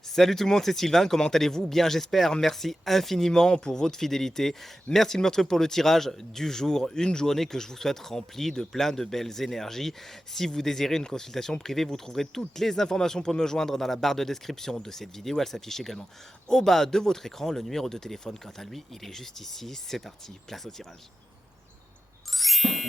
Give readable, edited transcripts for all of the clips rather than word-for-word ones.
Salut tout le monde, c'est Sylvain, comment allez-vous? Bien j'espère, merci infiniment pour votre fidélité. Merci de me retrouver pour le tirage du jour, une journée que je vous souhaite remplie de plein de belles énergies. Si vous désirez une consultation privée, vous trouverez toutes les informations pour me joindre dans la barre de description de cette vidéo. Elle s'affiche également au bas de votre écran. Le numéro de téléphone, quant à lui, il est juste ici. C'est parti, place au tirage.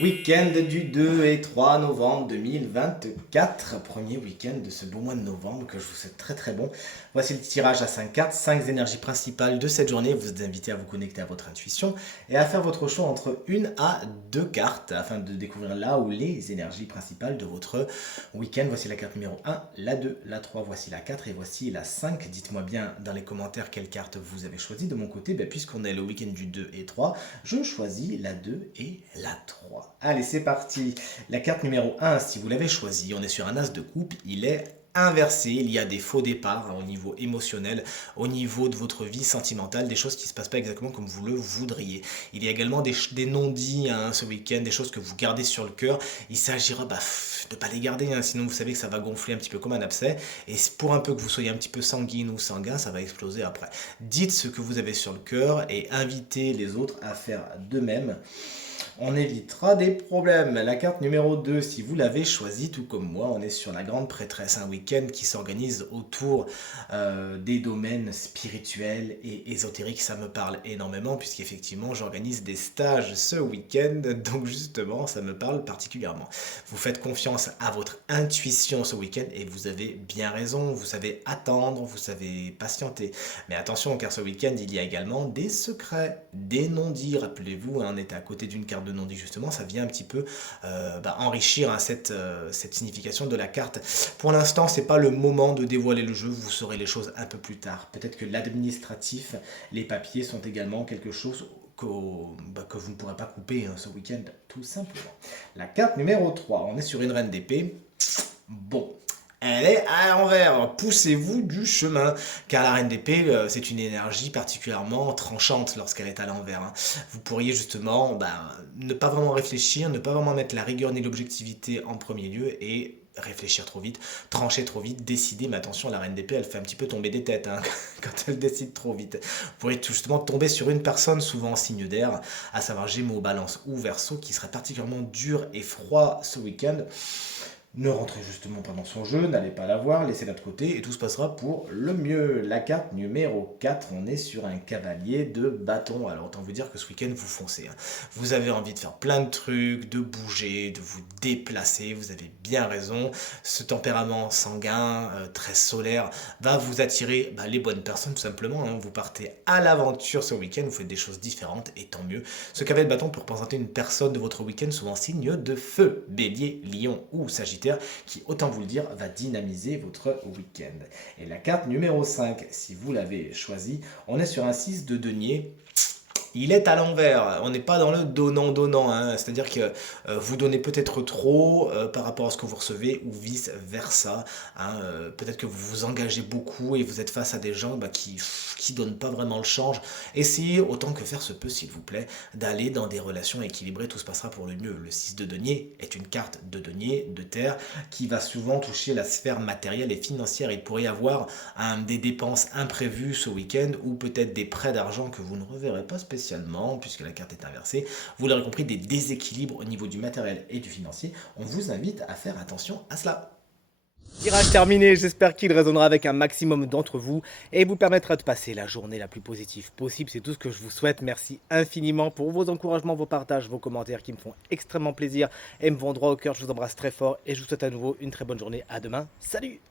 Week-end du 2 et 3 novembre 2024, premier week-end de ce beau mois de novembre que je vous souhaite très très bon. Voici le tirage à 5 cartes, 5 énergies principales de cette journée. Vous êtes invité à vous connecter à votre intuition et à faire votre choix entre une à deux cartes afin de découvrir là où les énergies principales de votre week-end. Voici la carte numéro 1, la 2, la 3, voici la 4 et voici la 5. Dites-moi bien dans les commentaires quelle carte vous avez choisi. De mon côté, puisqu'on est le week-end du 2 et 3, je choisis la 2 et la 3. Allez, c'est parti. La carte numéro 1, si vous l'avez choisie, on est sur un as de coupe, il est inversé. Il y a des faux départs au niveau émotionnel, au niveau de votre vie sentimentale, des choses qui ne se passent pas exactement comme vous le voudriez. Il y a également des non-dits ce week-end, des choses que vous gardez sur le cœur. Il s'agira de ne pas les garder, sinon vous savez que ça va gonfler un petit peu comme un abcès. Et pour un peu que vous soyez un petit peu sanguine ou sanguin, ça va exploser après. Dites ce que vous avez sur le cœur et invitez les autres à faire de même. On évitera des problèmes. La carte numéro 2, si vous l'avez choisie, tout comme moi, on est sur la grande prêtresse, un week-end qui s'organise autour des domaines spirituels et ésotériques. Ça me parle énormément puisqu'effectivement j'organise des stages ce week-end, donc justement ça me parle particulièrement. Vous faites confiance à votre intuition ce week-end et vous avez bien raison, vous savez attendre, vous savez patienter. Mais attention car ce week-end il y a également des secrets, des non-dits. Rappelez-vous, on était à côté d'une carte de non-dit justement, ça vient un petit peu enrichir cette signification de la carte. Pour l'instant, c'est pas le moment de dévoiler le jeu, vous saurez les choses un peu plus tard. Peut-être que l'administratif, les papiers sont également quelque chose que vous ne pourrez pas couper ce week-end, tout simplement. La carte numéro 3, on est sur une reine d'épée. Bon, elle est à l'envers, poussez-vous du chemin, car la reine d'épée, c'est une énergie particulièrement tranchante lorsqu'elle est à l'envers. Vous pourriez justement ne pas vraiment réfléchir, ne pas vraiment mettre la rigueur ni l'objectivité en premier lieu et réfléchir trop vite, trancher trop vite, décider, mais attention, la reine d'épée, elle fait un petit peu tomber des têtes quand elle décide trop vite. Vous pourriez justement tomber sur une personne, souvent en signe d'air, à savoir Gémeaux, Balance ou Verseau, qui serait particulièrement dur et froid ce week-end. Ne rentrez justement pas dans son jeu, n'allez pas la voir, laissez-la de côté et tout se passera pour le mieux. La carte numéro 4, on est sur un cavalier de bâton. Alors autant vous dire que ce week-end vous foncez. Vous avez envie de faire plein de trucs, de bouger, de vous déplacer, vous avez bien raison. Ce tempérament sanguin, très solaire, va vous attirer les bonnes personnes tout simplement. Vous partez à l'aventure ce week-end, vous faites des choses différentes et tant mieux. Ce cavalier de bâton peut représenter une personne de votre week-end souvent signe de feu, bélier, lion ou sagittaire, qui, autant vous le dire, va dynamiser votre week-end. Et la carte numéro 5, si vous l'avez choisie, on est sur un 6 de denier. Il est à l'envers, on n'est pas dans le donnant-donnant, c'est-à-dire que vous donnez peut-être trop par rapport à ce que vous recevez ou vice-versa. Peut-être que vous vous engagez beaucoup et vous êtes face à des gens qui donnent pas vraiment le change. Essayez autant que faire se peut, s'il vous plaît, d'aller dans des relations équilibrées, tout se passera pour le mieux. Le 6 de denier est une carte de denier, de terre, qui va souvent toucher la sphère matérielle et financière. Il pourrait y avoir des dépenses imprévues ce week-end ou peut-être des prêts d'argent que vous ne reverrez pas spécialement puisque la carte est inversée. Vous l'aurez compris, des déséquilibres au niveau du matériel et du financier. On vous invite à faire attention à cela. Tirage terminé, j'espère qu'il résonnera avec un maximum d'entre vous et vous permettra de passer la journée la plus positive possible. C'est tout ce que je vous souhaite. Merci infiniment pour vos encouragements, vos partages, vos commentaires qui me font extrêmement plaisir et me vont droit au cœur. Je vous embrasse très fort et je vous souhaite à nouveau une très bonne journée. À demain. Salut!